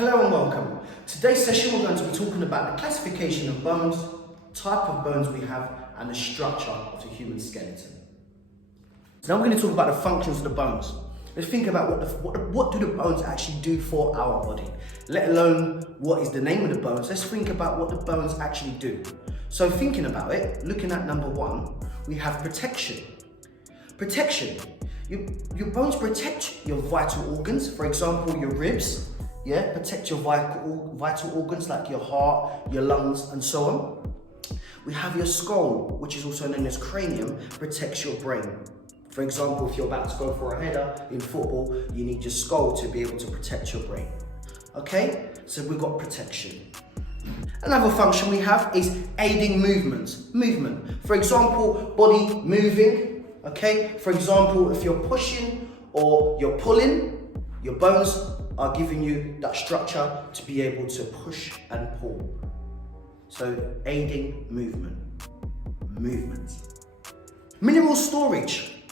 Hello and welcome. Today's session we're going to be talking about the classification of bones, type of bones we have, and the structure of the human skeleton. So now we're going to talk about the functions of the bones. Let's think about what do the bones actually do for our body, let alone what is the name of the bones. Let's think about what the bones actually do. So thinking about it, looking at number one, we have protection. Protection. Your bones protect your vital organs, for example, your ribs. Yeah, protect your vital organs like your heart, your lungs, and so on. We have your skull, which is also known as cranium, protects your brain. For example, if you're about to go for a header in football, you need your skull to be able to protect your brain. Okay, so we've got protection. Another function we have is aiding movement. For example, body moving. Okay, for example, if you're pushing or you're pulling, your bones are giving you that structure to be able to push and pull. So aiding movement. Mineral storage.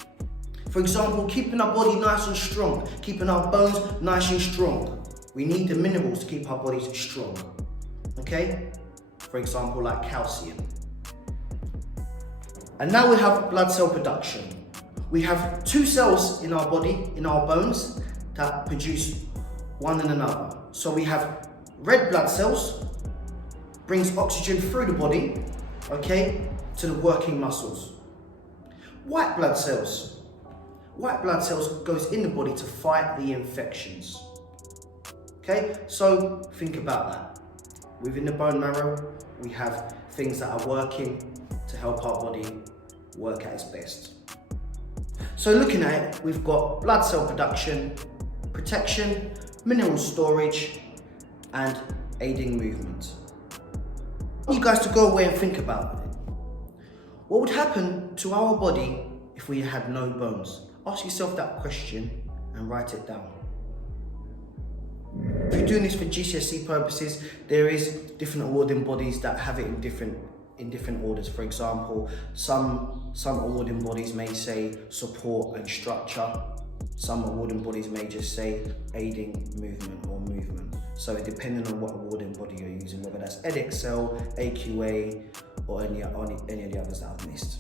For example, keeping our body nice and strong, keeping our bones nice and strong. We need the minerals to keep our bodies strong. Okay? For example, like calcium. And now we have blood cell production. We have two cells in our body, in our bones, that produce one and another. So we have red blood cells, brings oxygen through the body, okay, to the working muscles. White blood cells goes in the body to fight the infections. Okay, so think about that. Within the bone marrow, we have things that are working to help our body work at its best. So looking at it, we've got blood cell production, protection, mineral storage, and aiding movement. I want you guys to go away and think about it. What would happen to our body if we had no bones? Ask yourself that question and write it down. If you're doing this for GCSE purposes, there is different awarding bodies that have it in different orders. For example, some awarding bodies may say support and structure. Some awarding bodies may just say aiding movement or movement. So depending on what awarding body you're using, whether that's EdXL, AQA, or any of the others that I've missed.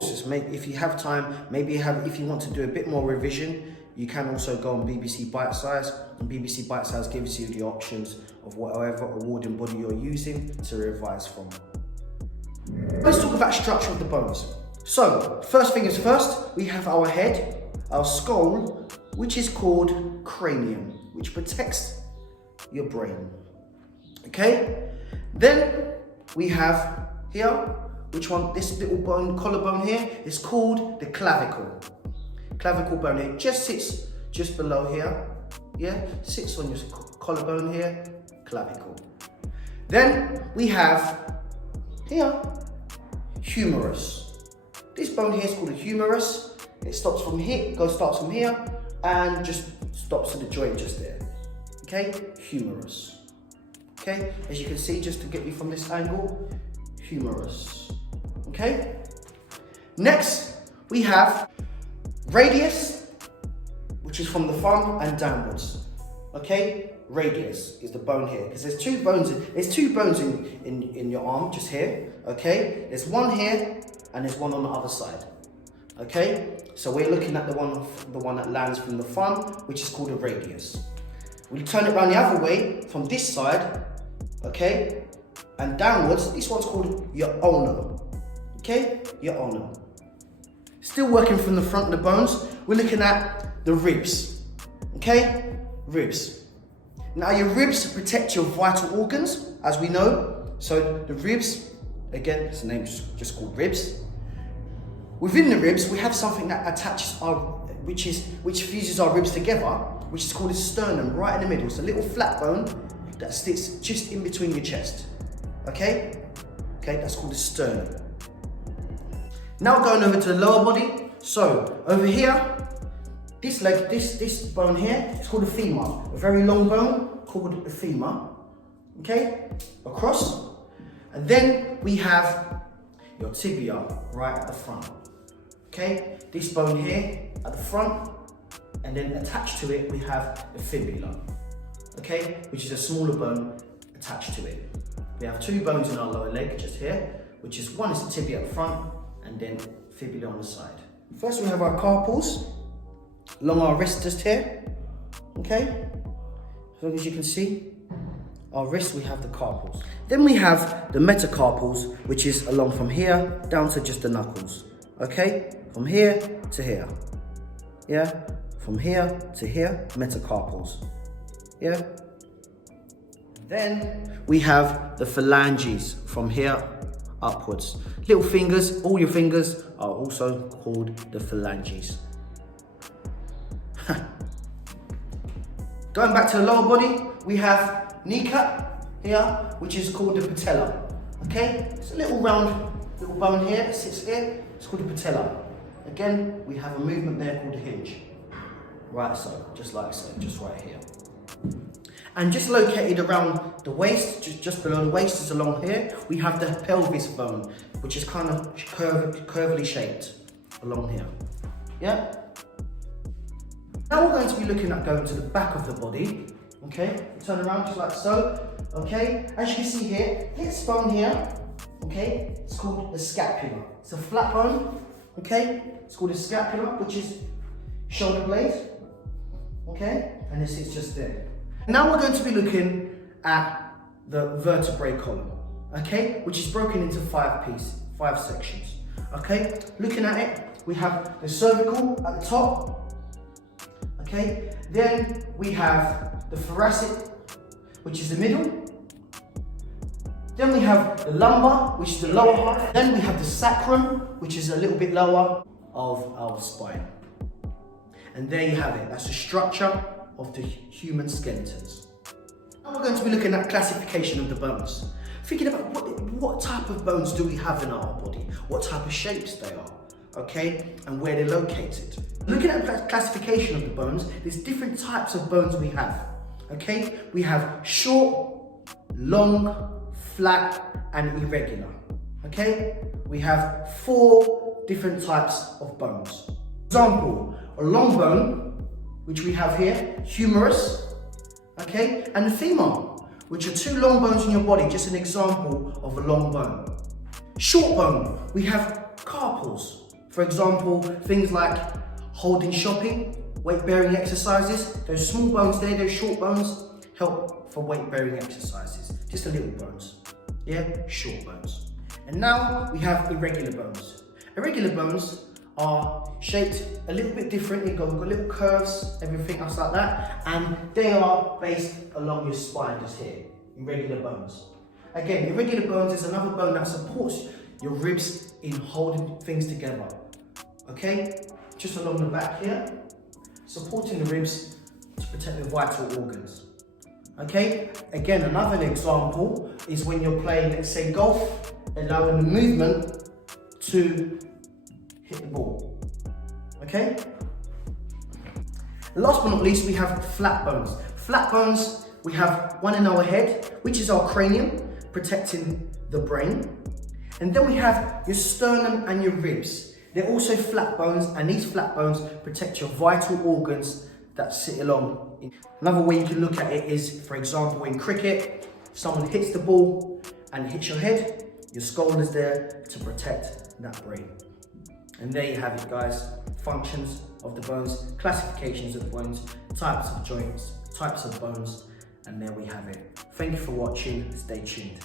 If you have time, if you want to do a bit more revision, you can also go on BBC Bitesize, and BBC Bitesize gives you the options of whatever awarding body you're using to revise from. Let's talk about structure of the bones. So, first thing is first, we have our head, our skull, which is called cranium, which protects your brain. Okay? Then we have here, this little bone, collarbone here, is called the clavicle. Clavicle bone here just sits just below here. Yeah, sits on your collarbone here, clavicle. Then we have here, humerus. This bone here is called a humerus. It starts from here and just stops at the joint just there. Okay, humerus. Okay, as you can see, just to get you from this angle, humerus. Okay. Next, we have radius, which is from the thumb and downwards. Okay, radius is the bone here because there's two bones in your arm, just here. Okay, there's one here and there's one on the other side. Okay, so we're looking at the one that lands from the thumb, which is called a radius. We turn it around the other way from this side, okay, and downwards. This one's called your ulna. Okay, your ulna. Still working from the front of the bones, we're looking at the ribs. Okay, ribs. Now your ribs protect your vital organs, as we know. So the ribs, again, it's the name just called ribs. Within the ribs, we have something that attaches which fuses our ribs together, which is called a sternum, right in the middle. It's a little flat bone that sits just in between your chest. Okay, that's called a sternum. Now going over to the lower body. So over here, this leg, this bone here, it's called a femur. A very long bone called the femur. Okay, across, and then we have your tibia right at the front. Okay, this bone here at the front, and then attached to it we have the fibula. okay, which is a smaller bone attached to it. We have 2 bones in our lower leg, just here, which is one is the tibia up front and then fibula on the side. First we have our carpals, along our wrist just here, okay? As long as you can see, our wrist we have the carpals. Then we have the metacarpals, which is along from here down to just the knuckles, okay? From here to here, yeah? From here to here, metacarpals, yeah? Then we have the phalanges from here upwards. Little fingers, all your fingers are also called the phalanges. Going back to the lower body, we have kneecap here, which is called the patella. Okay, it's a little round little bone here that sits here. It's called the patella. Again, we have a movement there called the hinge. Right, so just like so, just right here. And just located around the waist, just below the waist is along here, we have the pelvis bone, which is kind of curvily shaped along here. Yeah? Now we're going to be looking at going to the back of the body. Okay, turn around just like so. Okay, as you can see here, this bone here, okay, it's called the scapula. It's a flat bone, okay? It's called the scapula, which is shoulder blade, okay? And this is just there. Now we're going to be looking at the vertebrae column, okay? Which is broken into 5 sections, okay? Looking at it, we have the cervical at the top, okay? Then we have the thoracic, which is the middle. Then we have the lumbar, which is the lower half. Then we have the sacrum, which is a little bit lower of our spine. And there you have it. That's the structure of the human skeletons. Now we're going to be looking at classification of the bones. Thinking about what type of bones do we have in our body? What type of shapes they are, okay? And where they're located. Looking at classification of the bones, there's different types of bones we have, okay? We have short, long, flat, and irregular, okay? We have 4 different types of bones. For example, a long bone, which we have here, humerus, okay? And the femur, which are 2 long bones in your body, just an example of a long bone. Short bone, we have carpals. For example, things like holding shopping, weight-bearing exercises. Those small bones there, those short bones, help for weight-bearing exercises. Just the little bones, yeah? Short bones. And now we have irregular bones. Irregular bones are shaped a little bit different. We've got little curves, everything else like that, and they are based along your spine just here, irregular bones. Again, irregular bones is another bone that supports your ribs in holding things together, okay? Just along the back here, supporting the ribs to protect the vital organs, okay? Again, another example is when you're playing, let's say, golf, allowing the movement to hit the ball, okay? Last but not least, we have flat bones. Flat bones, we have one in our head, which is our cranium, protecting the brain. And then we have your sternum and your ribs. They're also flat bones, and these flat bones protect your vital organs that sit along. Another way you can look at it is, for example, in cricket, someone hits the ball and hits your head, your skull is there to protect that brain. And there you have it, guys. Functions of the bones, classifications of the bones, types of joints, types of bones, and there we have it. Thank you for watching. Stay tuned.